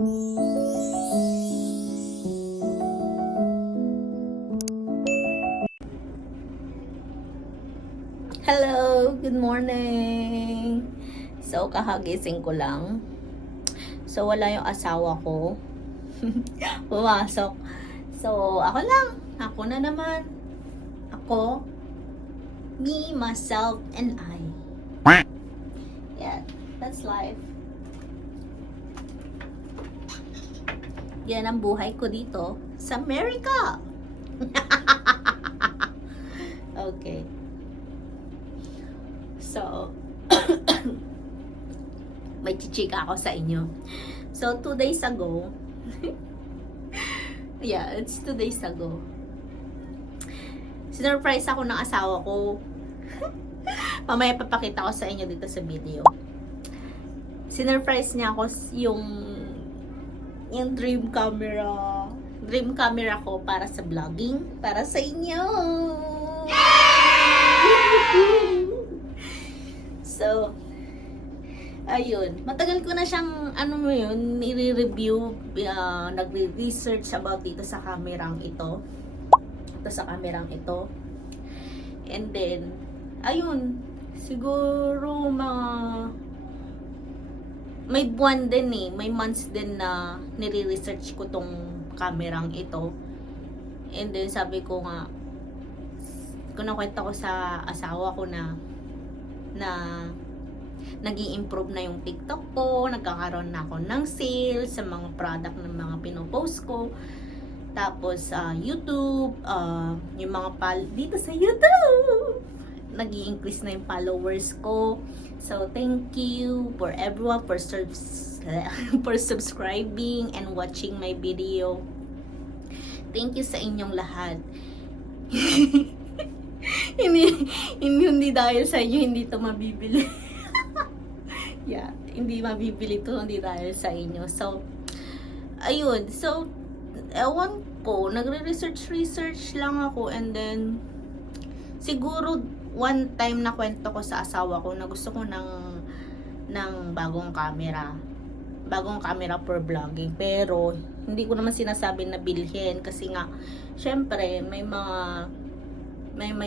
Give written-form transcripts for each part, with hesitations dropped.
Hello, good morning. So, kakagising ko lang. So, wala yung asawa ko. Pumasok. So, ako lang. Ako na naman. Ako, me, myself, and I. Yeah, that's life. Yan ang buhay ko dito sa America. Okay. So, may chichika ako sa inyo. So, 2 days ago, yeah, it's 2 days ago, sinurprise ako ng asawa ko. Mamaya papakita ko sa inyo dito sa video. Sinurprise niya ako yung dream camera ko para sa vlogging, para sa inyo. So, ayun. Matagal ko na siyang, nire-review, nagre-research about dito sa kamerang ito. And then, ayun, siguro may buwan din may months din na nire-research ko tong kamerang ito. And then, sabi ko nga, kinukwento ko sa asawa ko na nag-i-improve na yung TikTok ko, nagkakaroon na ako ng sales sa mga product ng mga pinopost ko. Tapos YouTube, yung mga dito sa YouTube, nag-i-increase na yung followers ko. So thank you for everyone for subscribing and watching my video. Thank you sa inyong lahat. hindi dahil sa inyo hindi to mabibili. Yeah, hindi mabibili to hindi dahil sa inyo. So, ayun. So, ewan ko, nagre-research lang ako, and then siguro one time na kwento ko sa asawa ko na gusto ko ng bagong camera for vlogging, pero hindi ko naman sinasabi na bilhin kasi nga syempre may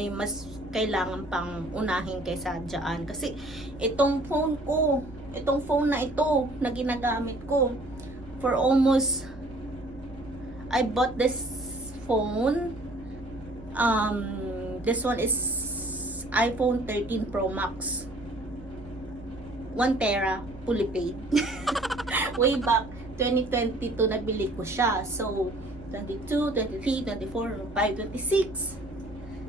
mas kailangan pang unahin kaysa dyan. Kasi itong phone na ito na ginagamit ko for almost, I bought this phone, this one is iPhone 13 Pro Max, 1 tera fully paid. Way back 2022 nabili ko siya. So 22, 23, 24, 25, 26.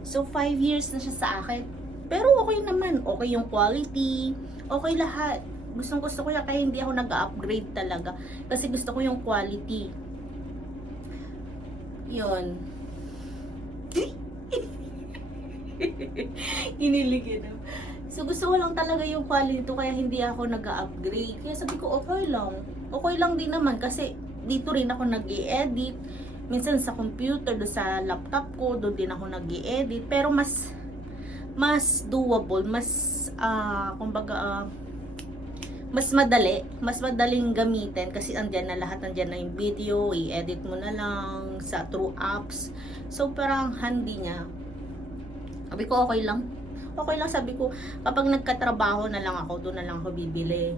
So, 5 years na siya sa akin. Pero okay naman. Okay yung quality. Okay lahat. Gusto ko yan. Kaya hindi ako nag-upgrade talaga. Kasi gusto ko yung quality. Yun. Kinilig yun. So, gusto ko lang talaga yung quality. Kaya hindi ako nag-upgrade. Kaya sabi ko, okay lang. Okay lang din naman. Kasi dito rin ako nag-i-edit. Minsan sa computer, do sa laptop ko, doon din ako nag-i-edit. Pero mas doable, mas mas madaling gamitin kasi andyan na lahat, andyan na yung video, i-edit mo na lang through apps. So parang handy niya. Sabi ko okay lang, sabi ko kapag nagkatrabaho na lang ako, doon na lang ako bibili.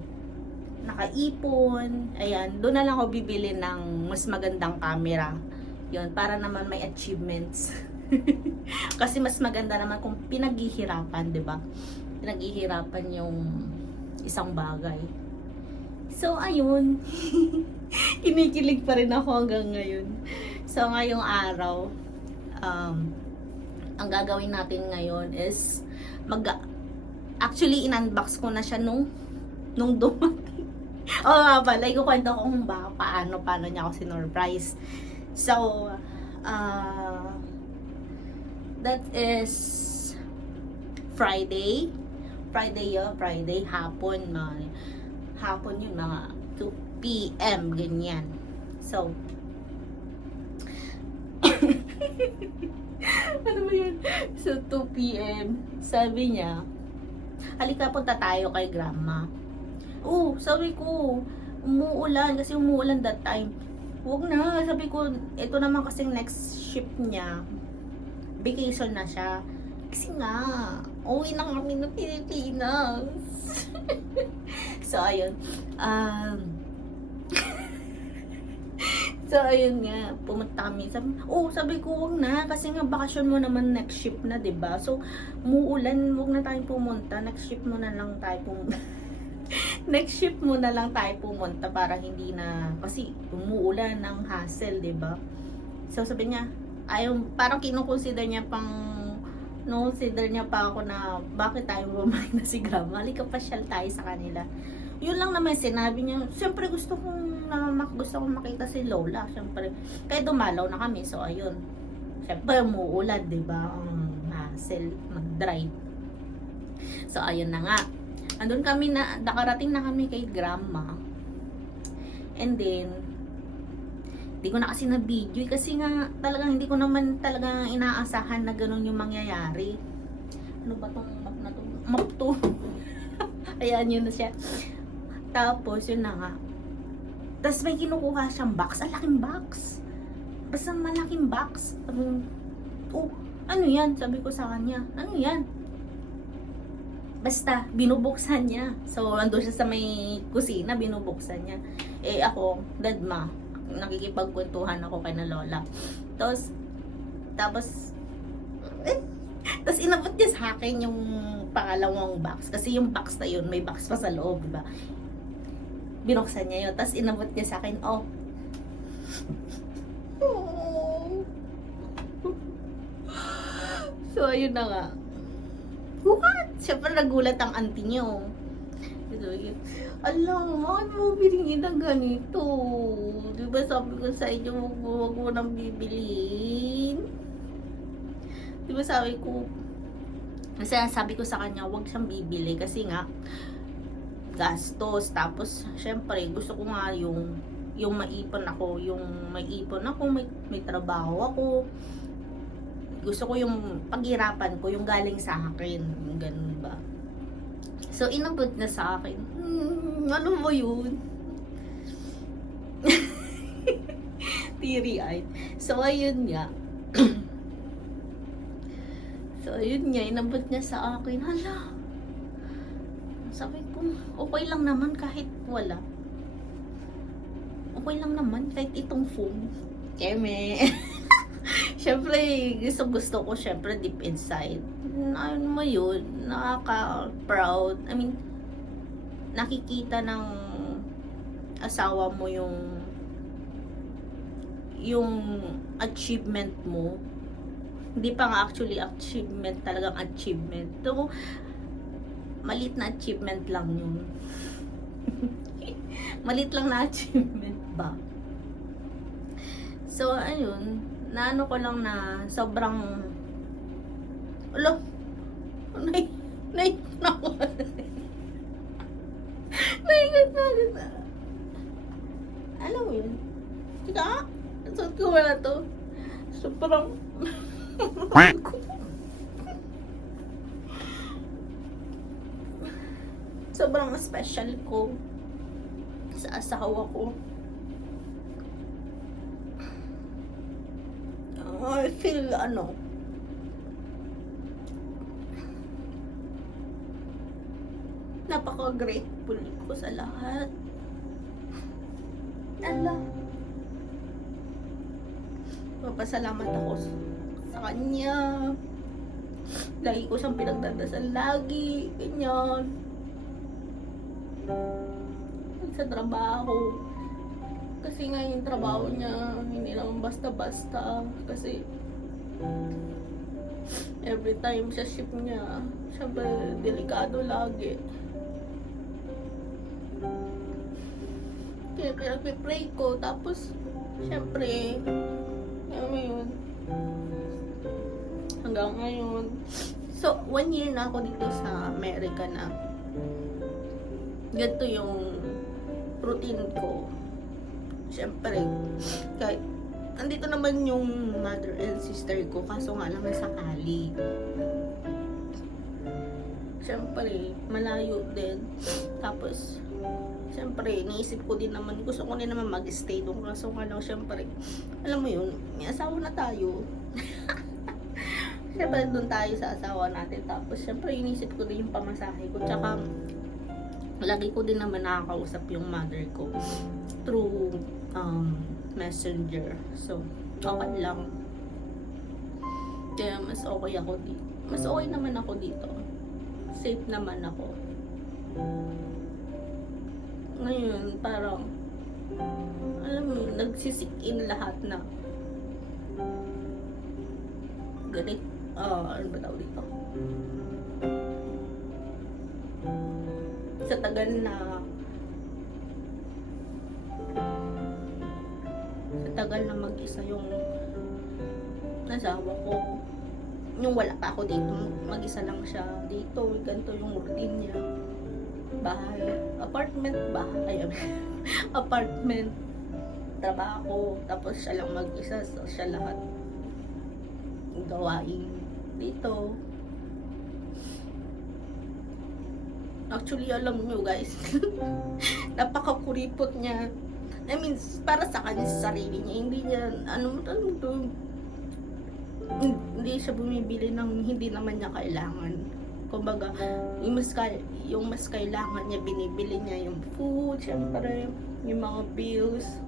Nakaipon, ayan, doon na lang ako bibili ng mas magandang camera. Yun, para naman may achievements. Kasi mas maganda naman kung pinaghihirapan, 'di ba? Pinaghihirapan yung isang bagay. So, ayun. Kinikilig pa rin ako hanggang ngayon. So, ngayong araw, ang gagawin natin ngayon is actually in-unbox ko na siya nung dumating. Oo nga pala, ikukwento ko kung paano niya ako sinurprise. So, that is Friday hapon, yun, mga 2 p.m. ganyan. So, ano ba yun? So, 2 p.m. Sabi niya, halika punta tayo kay grandma. Sabi ko, umuulan, kasi umuulan that time. Huwag na, sabi ko, ito naman kasing next shift niya, vacation na siya. Kasi nga, uwi na kami ng Pilipinas. So, ayun. So, ayun nga, pumunta kami. Sabi ko, wag na, kasi nga bakasyon mo naman next shift na, 'di ba? So, muulan, wag na tayong pumunta. Next shift mo na lang tayo pumunta. Next shift mo na lang tayo pumunta para hindi na, kasi umuulan ng hassle, 'di ba? So, sabi niya, ayaw, parang kinukonsider niya consider niya pa ako na bakit tayo bumalik na si Grandma. Halika pasyal tayo sa kanila. Yun lang naman sinabi niya. Siyempre gusto kong makita si Lola. Siyempre, kaya dumalaw na kami. So, ayun. Siyempre, umuulan, diba? Ang hassle, mag-drive. So, ayun na nga. Andun kami nakarating na kami kay Grandma. And then, hindi ko na kasi na-video. Kasi nga, talagang hindi ko naman talaga inaasahan na ganun yung mangyayari. Ano ba tong map na to? Map to. Ayan, yun na siya. Tapos, yun na nga. Tapos may kinukuha siyang box. Ang laking box. Basta malaking box. Ano yan? Sabi ko sa kanya. Ano yan? Basta, binubuksan niya. So, ando siya sa may kusina, binubuksan niya. Eh, ako, dadma, nakikipagkwentuhan ako kay na Lola. Tapos, inabot niya sa akin yung pangalawang box. Kasi yung box na yun, may box pa sa loob, diba? Binuksan niya yun. Tapos inabot niya sa akin, So, ayun na nga. What? Siyempre nagulat ang auntie niyo. Alam, bakit mo binigyan ng ganito? Diba sabi ko sa inyo, wag mo nang bibilin? Diba sabi ko sa kanya, wag siyang bibili kasi nga, gastos. Tapos, syempre, gusto ko nga yung maipon ako, may trabaho ako. Gusto ko yung paghirapan ko, yung galing sa akin. Ganun ba? So, inabot na sa akin. Ano ba yun? Teary-eyed. So, ayun nga. Inabot niya sa akin. Hala. Sabi ko, okay lang naman kahit wala. Okay lang naman kahit itong phone. Keme. Syempre, gusto ko syempre deep inside. Ano mo yun? Nakaka-proud. I mean, nakikita ng asawa mo yung achievement mo. Hindi pa nga actually achievement, talagang achievement. So, malit na achievement lang yun. Malit lang na achievement ba? So, ayun, naano ko lang na sobrang alam mo yun? Tika, suot ko wala to. Sobrang sobrang special ko sa asawa ko. I feel napaka-grateful ko sa lahat. Papasalamat ako sa kanya. Lagi ko siyang pinagdadasal lagi. Ganyan. Sa trabaho. Kasi nga yung trabaho niya, hindi lang basta-basta. Kasi every time sa shift niya, syempre delikado lagi. Kaya pinag-pray ko. Tapos, syempre, alam mo yun, hanggang ngayon. So, 1 year na ako dito sa Amerika na ganito yung routine ko. Syempre, kahit andito naman yung mother and sister ko, kaso nga lang nasa Cali. Syempre, malayo din. Tapos, Siyempre, iniisip ko din naman, gusto ko din naman mag-stay doon. Kaso nga lang, siyempre, alam mo yun, may asawa na tayo. Siyempre, doon tayo sa asawa natin. Tapos, siyempre, iniisip ko din yung pamasahe ko. Tsaka, lagi ko din naman nakakausap yung mother ko through messenger. So, okay lang. Kaya, mas okay ako dito. Mas okay naman ako dito. Safe naman ako. Ngayon, parang, alam mo, nagsisik in lahat na ganit, ano ba tawag dito? Sa tagal na mag-isa yung nasawa ko, yung wala pa ako dito, mag-isa lang siya dito, ganito yung routine niya. Bahay, apartment, apartment, trabaho, tapos siya lang mag-isa, so siya lahat gawain dito. Actually, alam nyo guys, napakakuripot niya. I mean, para sa kanya, sa sarili niya, hindi niya, hindi siya bumibili ng hindi naman niya kailangan. Kumbaga, yung mas kailangan niya, binibili niya yung food, syempre, yung mga bills,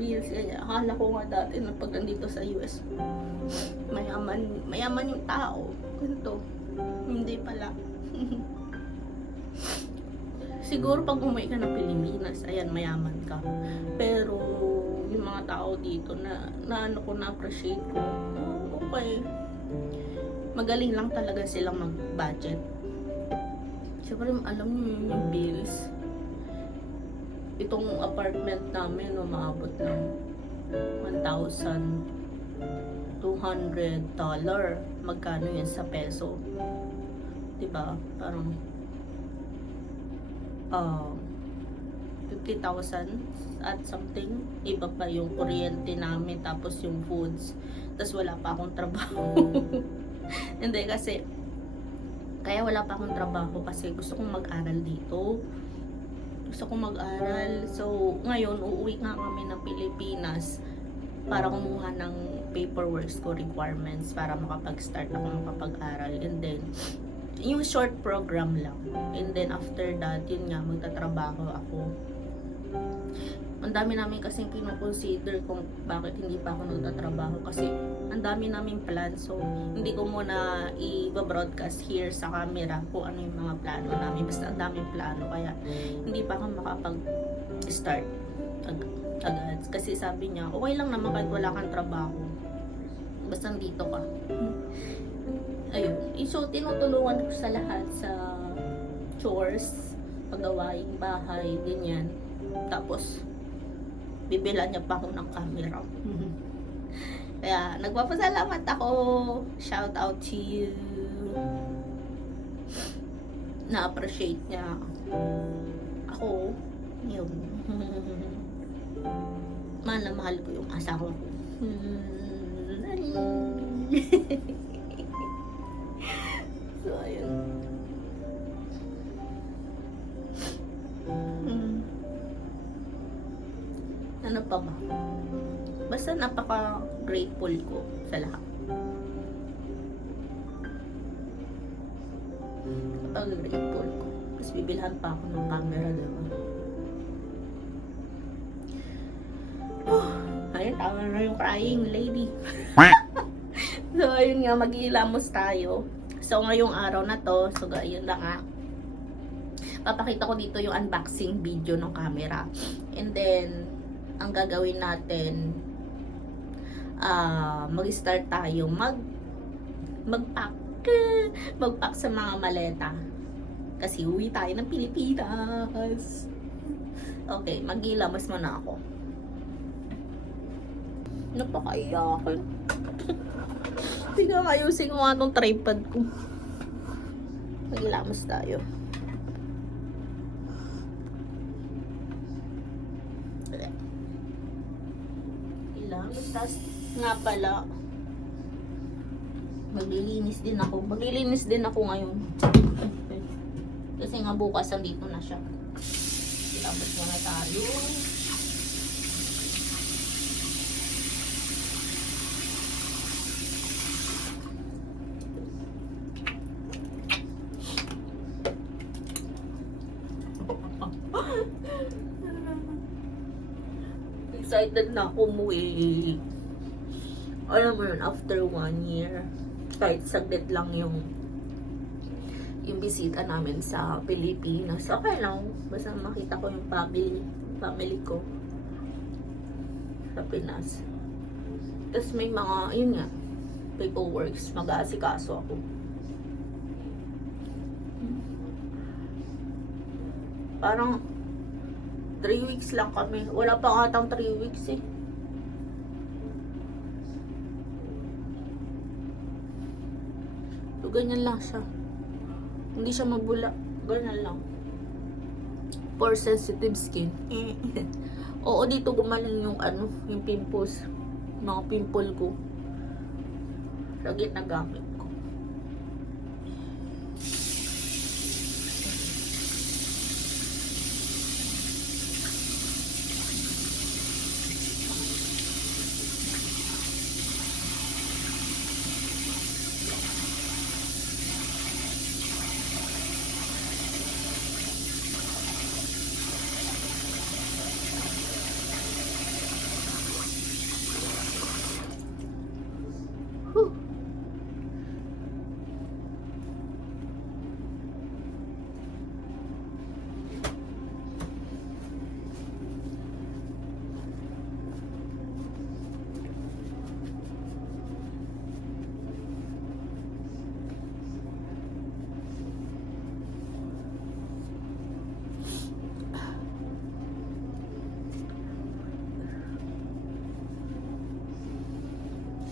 ganyan. Akala ko nga dati na pag nandito sa US, mayaman yung tao. Ganito. Hindi pala. Siguro pag umuwi ka ng Pilipinas, ayan, mayaman ka. Pero, yung mga tao dito na ano ko, na-appreciate ko, okay. Magaling lang talaga silang mag-budget. Siyempre, alam niyo yung bills. Itong apartment namin, umaabot ng $1,200. Magkano yan sa peso? Diba? Parang 50,000 at something. Iba pa yung kuryente namin, tapos yung foods. Tapos wala pa akong trabaho. Hindi kasi, kaya wala pa akong trabaho kasi gusto kong mag-aral dito. Gusto kong mag-aral. So, ngayon, uuwi nga kami ng Pilipinas para kumuha ng paperwork ko, requirements, para makapag-start ako makapag-aral. And then, yung short program lang. And then, after that, yun nga, magtatrabaho ako. Ang dami namin kasing kinoconsider kung bakit hindi pa ako nagtatrabaho kasi ang dami namin plan, so hindi ko muna i-broadcast here sa camera kung ano yung mga plano namin, basta ang daming plano, kaya hindi pa ako makapag-start agad kasi sabi niya okay lang naman kahit wala kang trabaho basta dito ka. Ayun, so tinutulungan ko sa lahat, sa chores, paggawaing bahay, ganyan. Tapos bibila niya pa ako ng camera. Kaya nagpapasalamat ako. Shout out to you. Na-appreciate niya ako. Yun. Mahal na mahal ko yung asawa ko. So, ayun. Ano pa ba? Basta napaka-grateful ko sa lahat. Napaka-grateful ko. Tapos bibilhan pa ako ng camera, diba? Ayun, tama na yung crying lady. So, ayun nga, mag-iilamos tayo. So, ngayong araw na to, so, ayun lang nga. Papakita ko dito yung unboxing video ng camera. And then, ang gagawin natin, mag-start tayo mag-pack sa mga maleta kasi uwi tayo ng Pilipinas. Okay, mag-ilamas muna ako. Napakaiyakin. Tingnan, ayusin ko nga itong tripod ko. Mag-ilamas tayo. Tapos nga pala, maglilinis din ako ngayon. Kasi nga bukas nandito na siya. Tapos muna tayo. Excited na ako umuwi. Alam mo yun, after 1 year, kahit saglit lang yung bisita namin sa Pilipinas. Okay lang, basta makita ko yung family ko sa Pinas. Tapos may mga, yun nga, paperworks, mag-aasikaso ako. Parang 3 weeks lang kami. Wala pa atang 3 weeks eh. So, ganyan lang siya. Hindi siya mabula. Ganyan lang. For sensitive skin. Oo, dito gumaling yung yung pimples. Mga pimple ko. Lagi na gamit ko.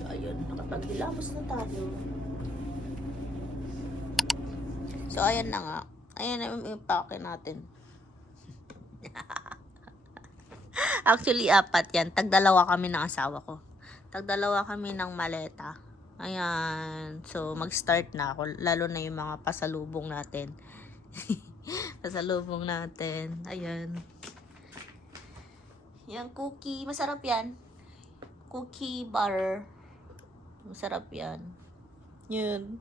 Ayun, nakapaghilamos na tayo. So, ayan na nga. Ayan na yung pake natin. Actually, 4 yan. Tagdalawa kami ng asawa ko. Tagdalawa kami ng maleta. Ayan. So, mag-start na ako. Lalo na yung mga pasalubong natin. Pasalubong natin. Ayan. Yan, cookie. Masarap yan. Cookie butter. Masarap yan. Yun.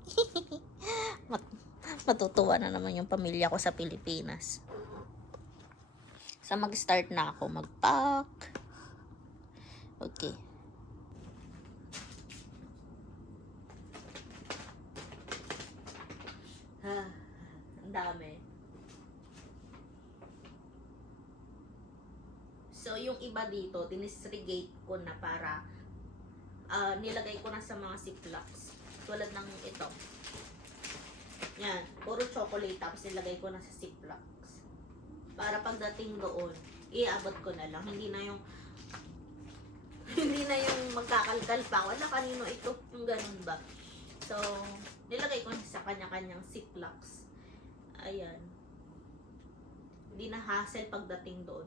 Matutuwa na naman yung pamilya ko sa Pilipinas. So, mag-start na ako mag-pack. Okay. Ang dami. So, yung iba dito, dinisregate ko na para nilagay ko na sa mga ziplocs. Tulad ng ito. Yan. Puro chocolate. Tapos nilagay ko na sa ziplocs. Para pagdating doon, iabot ko na lang. Hindi na yung magkakalkal pa. Wala kanino ito. Yung ganun ba. So, nilagay ko na sa kanya-kanyang ziplocs. Ayan. Hindi na hassle pagdating doon.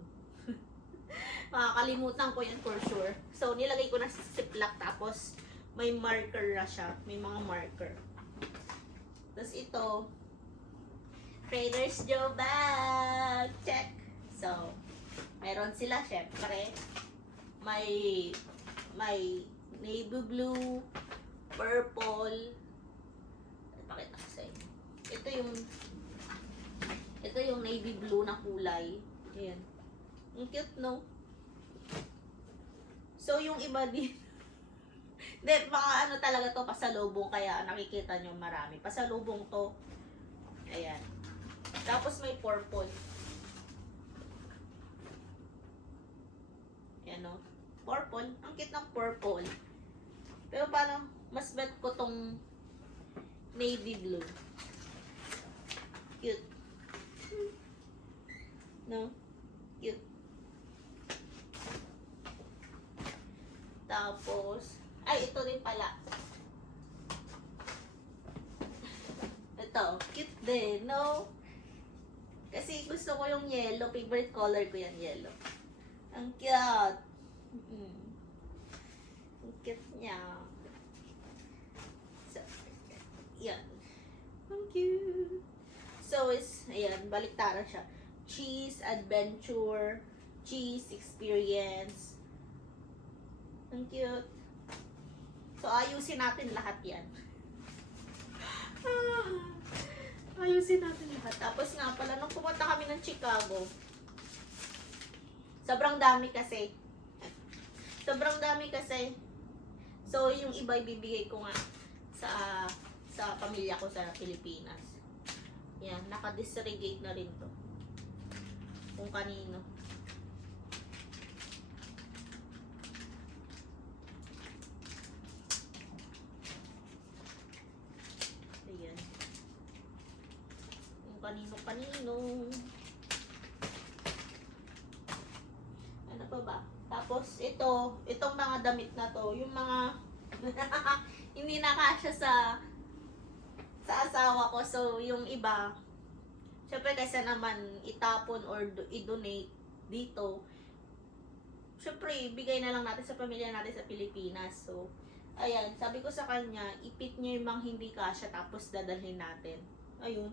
Makakalimutan ko yan for sure. So, nilagay ko na sa ziplock. Tapos, may marker na siya. May mga marker. Tapos ito, Trader's Joe bag. Check. So, meron sila, syempre. May navy blue, purple. Pakita ko sa inyo. Ito yung navy blue na kulay. Ayan. Ang cute, no? So, yung iba din. Hindi, mga talaga to, pasalubong. Kaya nakikita nyo marami. Pasalubong to. Ayan. Tapos may purple. Ayan, no? Purple. Ang cute ng purple. Pero parang mas bet ko tong navy blue. Cute. No? Cute. Tapos, ay, ito rin pala. Ito, cute din, no? Kasi gusto ko yung yellow. Favorite color ko yan, yellow. Ang cute. Ang cute niya. So, yan. Ang cute. So, ayan, baliktara siya. Cheese, adventure, cheese, experience. Ang cute. So, ayusin natin lahat yan. Ayusin natin lahat. Tapos nga pala, nung pumunta kami ng Chicago, sobrang dami kasi. Sobrang dami kasi. So, yung iba ibibigay ko nga sa pamilya ko sa Pilipinas. Yan, naka-disregate na rin to. Kung kanino. Ayan. Kung kanino-kanino. Ano pa ba? Tapos, itong mga damit na to, yung mga hindi nakasya sa asawa ko. So, yung iba, syempre kaysa naman itapon or i-donate dito, syempre, bigay na lang natin sa pamilya natin sa Pilipinas. So, ayan, sabi ko sa kanya, ipit niyo yung mga hindi kasya tapos dadalhin natin. Ayun.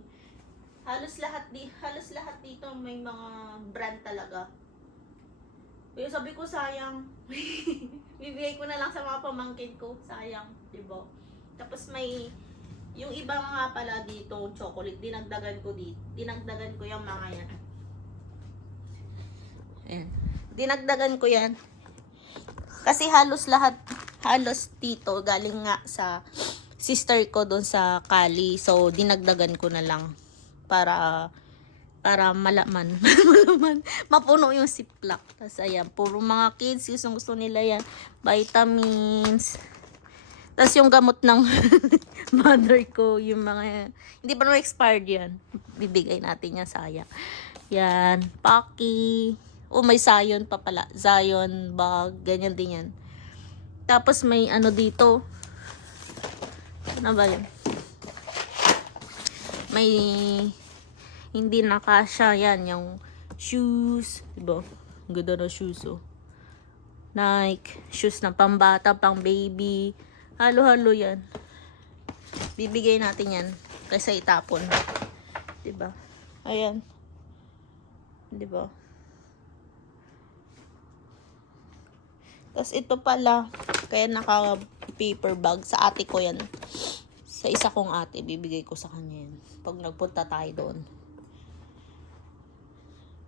Halos lahat dito may mga brand talaga. Kaya sabi ko, sayang. Bibigay ko na lang sa mga pamangkin ko. Sayang, diba? Tapos may, yung iba nga pala dito, chocolate, dinagdagan ko yung mga yan. Ayan. Dinagdagan ko yan. Kasi halos dito, galing nga sa sister ko doon sa Cali. So, dinagdagan ko na lang para malaman, mapuno yung ziplock. Tapos ayan, puro mga kids, gusto nila yan, vitamins. Tapos yung gamot ng mother ko, yung mga, hindi pa naman expired yan, bibigay natin yan, sayang. Yan, Paki. Oh, may Zion pa pala, Zion bag, ganyan din yan. Tapos may ano dito, ano ba yun? May hindi nakasya yan, yung shoes, diba? Ang ganda na shoes, oh. Nike, shoes na pambata, pang baby, halo-halo yan. Bibigay natin yan kaysa itapon, diba? Ayan, diba? Tapos ito pala, kaya naka paper bag, sa ate ko yan. Sa isa kong ate, bibigay ko sa kanya yan pag nagpunta tayo doon.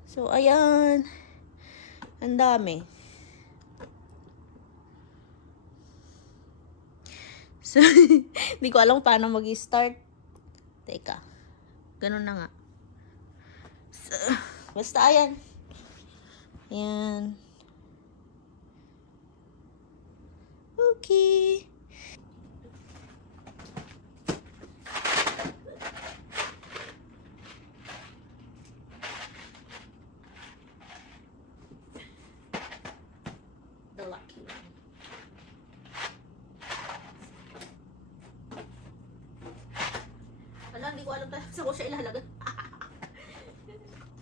So, ayan. Ang dami. So, hindi ko alam paano mag-start. Teka. Ganun na nga. So, basta, ayan. Ayan. Okay. The lucky one. Wala, hindi ko alam saan ko siya ilalagay.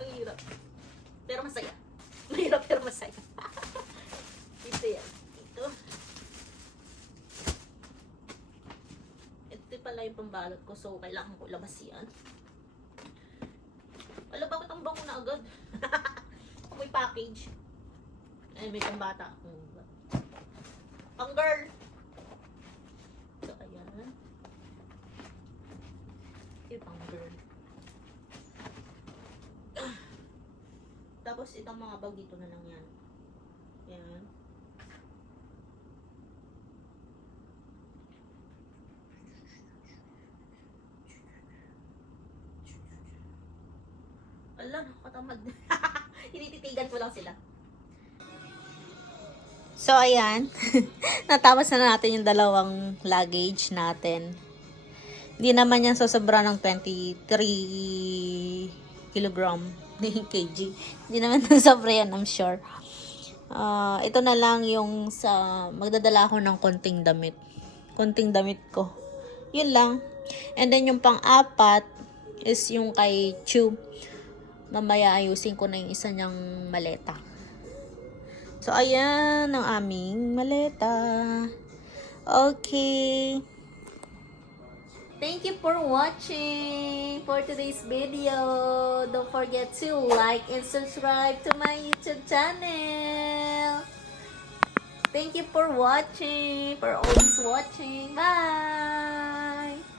Ang hirap. Pero masaya. Mahirap pero masaya. Ito yan. Ito. Ito pala yung pambalot ko. So, kailangan ko labas yan. Wala, bakit ang bango na agad? May package. Ay, may pambata. Pang girl. So, ayan. Yung pang girl. Tapos, itong mga bag dito na lang yan. Ayan. Ala, nakatamad. Hinititigan ko lang sila. So, ayan. Natapos na natin yung dalawang luggage natin. Hindi naman yan sobra ng 23 kilogram. kg. Hindi naman sobra yan, I'm sure. Ito na lang yung magdadala ako ng konting damit. Konting damit ko. Yun lang. And then yung pang-apat is yung kay Chu. Mamaya ayusin ko na yung isa niyang maleta. So, ayan ang aming maleta. Okay. Thank you for watching for today's video. Don't forget to like and subscribe to my YouTube channel. Thank you for watching, for always watching. Bye!